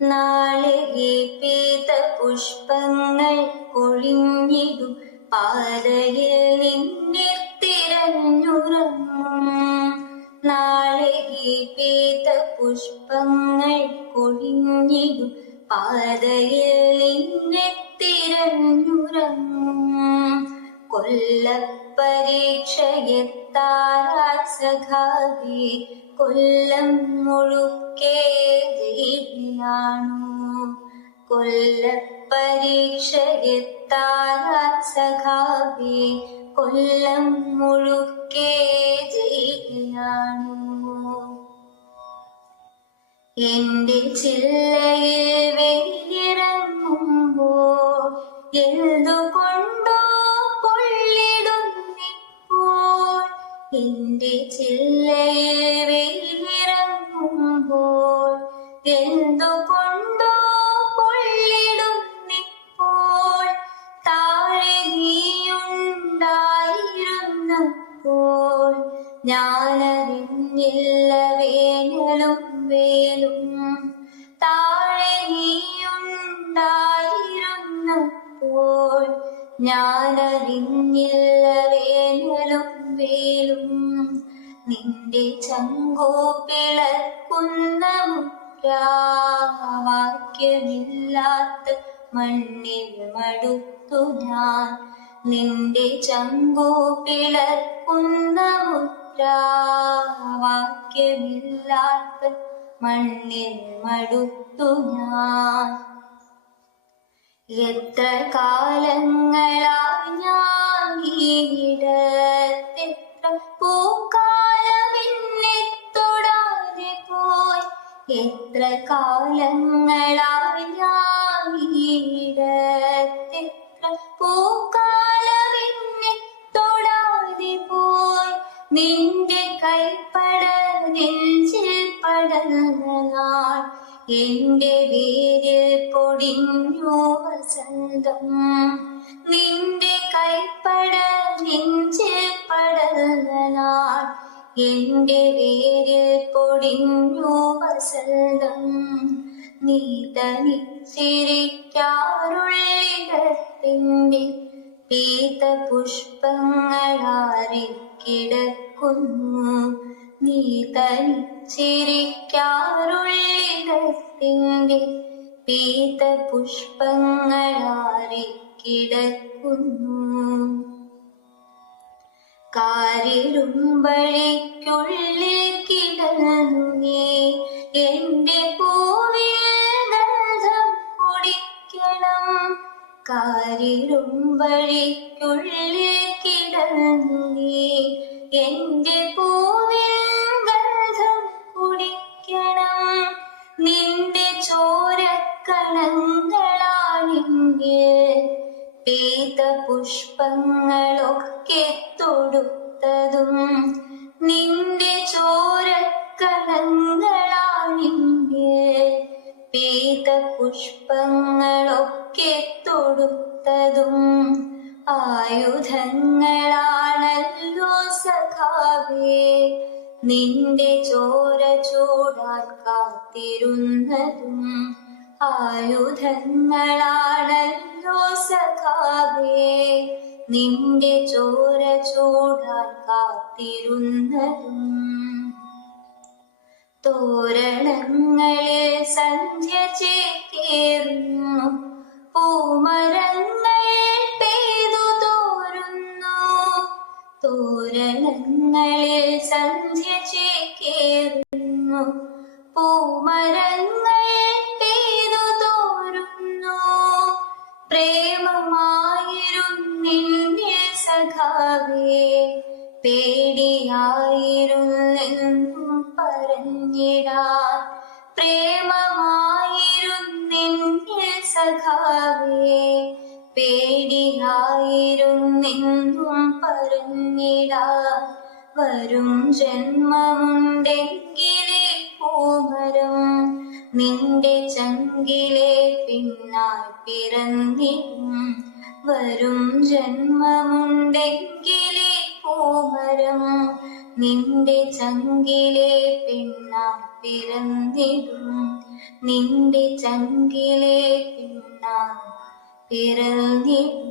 നാളെ പീത പുഷ്പങ്ങൾ കൊഴിഞ്ഞിടും പാതയിൽ നിന്നെ തിരഞ്ഞുറങ്ങും. നാളെ പീത പുഷ്പങ്ങൾ കൊഴിഞ്ഞിടും പാതയിൽ നിന്നെ തിരഞ്ഞുറങ്ങും. കൊല്ലപ്പരീക്ഷയെത്താറായി സഖാവേ, കൊല്ലം മുഴുക്കെ ജയിലാണു. കൊല്ലപ്പരീക്ഷയെത്താറായി സഖാവേ, കൊല്ലം മുഴുക്കെ ജയിലാണു. എന്റെ ചില്ലയിൽ വെയിലിറങ്ങുമ്പോൾ എന്തുകൊണ്ടോ പൊള്ളിടുന്നിപ്പോൾ. എന്റെ ചില്ലയിൽ വെയിലിറങ്ങുമ്പോൾ എന്തുകൊണ്ടോ പൊള്ളിടുന്നിപ്പോൾ. താഴെ നീയുണ്ടായിരുന്നപ്പോൾ ഞാനറിഞ്ഞില്ല വേനലും വേലും. താഴെ നീയുണ്ടായിരുന്നപ്പോൾ ഞാനറിഞ്ഞില്ല വേനലും വേലും. നിന്റെ ചങ്കോ പിളർക്കുന്ന മുദ്രാവാക്യമില്ലാത്ത മണ്ണിൽ മടുത്തു ഞാൻ. നിന്റെ ചങ്കോ പിളർക്കുന്ന മുദ്രാവാക്യമില്ലാത്ത മണ്ണിൽ മടുത്തു ഞാൻ. എത്ര കാലങ്ങളായി ഞാൻ ഈയിടത്തെത്ര പൂക്കാലമെന്നെ തൊടാതെ പോയി. എത്ര കാലങ്ങളായി ഞാൻ ഈയിടത്തെത്ര പൂക്കാലമെന്നെ തൊടാതെ പോയി. നിന്റെ കൈപ്പട നെഞ്ചിൽ പടർന്ന നാൾ എന്റെ വേരിൽ പൊടിഞ്ഞു വസന്തം. നിന്റെ കൈപ്പട നെഞ്ചിൽ പടർന്ന നാൾ എന്റെ വേരിൽ പൊടിഞ്ഞു വസന്തം. നീ തനിച്ചിരിക്കാറുള്ളിടത്തിന്റെ പീത പുഷ്പങ്ങളാറിക്കിടക്കുന്നു. നീ തനിച്ചിരിക്കാറുള്ളിടത്തിന്റെ പീത പുഷ്പങ്ങളാറിക്കിടക്കുന്നു. കാരിരുമ്പഴിക്കുള്ളിൽ കിടന്നു നീ എന്റെ പൂവിൽ ഗന്ധം കുടിക്കണം. കാരിരുമ്പഴിക്കുള്ളിൽ കിടന്നു നീ എന്റെ പൂവിൽ ഗന്ധം കുടിക്കണം. നിന്റെ ചോരക്കണങ്ങളാണെങ്കിൽ പീത പുഷ്പങ്ങളൊക്കെ തൊടുത്തതും. നിന്റെ ചോരക്കണങ്ങളാണെങ്കിൽ പീത പുഷ്പങ്ങളൊക്കെ തൊടുത്തതും. ആയുധങ്ങളാണല്ലോ സഖാവേ നിന്റെ ചോര ചൂടാൻ കാത്തിരുന്നതും. ആയുധങ്ങളാണല്ലോ സഖാവേ നിന്റെ ചോര ചൂടാൻ കാത്തിരുന്നതും. തോരണങ്ങളിൽ സന്ധ്യ ചേക്കേറുന്നു, പൂമരങ്ങൾ പെയ്തു തോരുന്നു. തോരണങ്ങളിൽ സന്ധ്യ ചേക്കേറുന്നു, പൂമരങ്ങൾ പെയ്തു തോരുന്നു. പ്രേമമായിരുന്നിന്നിൽ സഖാവേ പേടിയായിരുന്നെന്നും പറഞ്ഞിടാൻ. പ്രേമമായിരുന്നിന്നിൽ സഖാവേ പേടിയായിരുന്നെന്നും പറഞ്ഞിടാൻ. വരും ജന്മമുണ്ടെങ്കിലേ പൂമരം നിന്റെ ചങ്കിലെ പിന്നായി പിറന്നിടും. വരും ജന്മമുണ്ടെങ്കിലേ പൂമരം നിന്റെ ചങ്കിലെ പിന്നായി പിറന്നിടും. നിന്റെ ചങ്കിലെ പിന്നായി പിറന്നിടും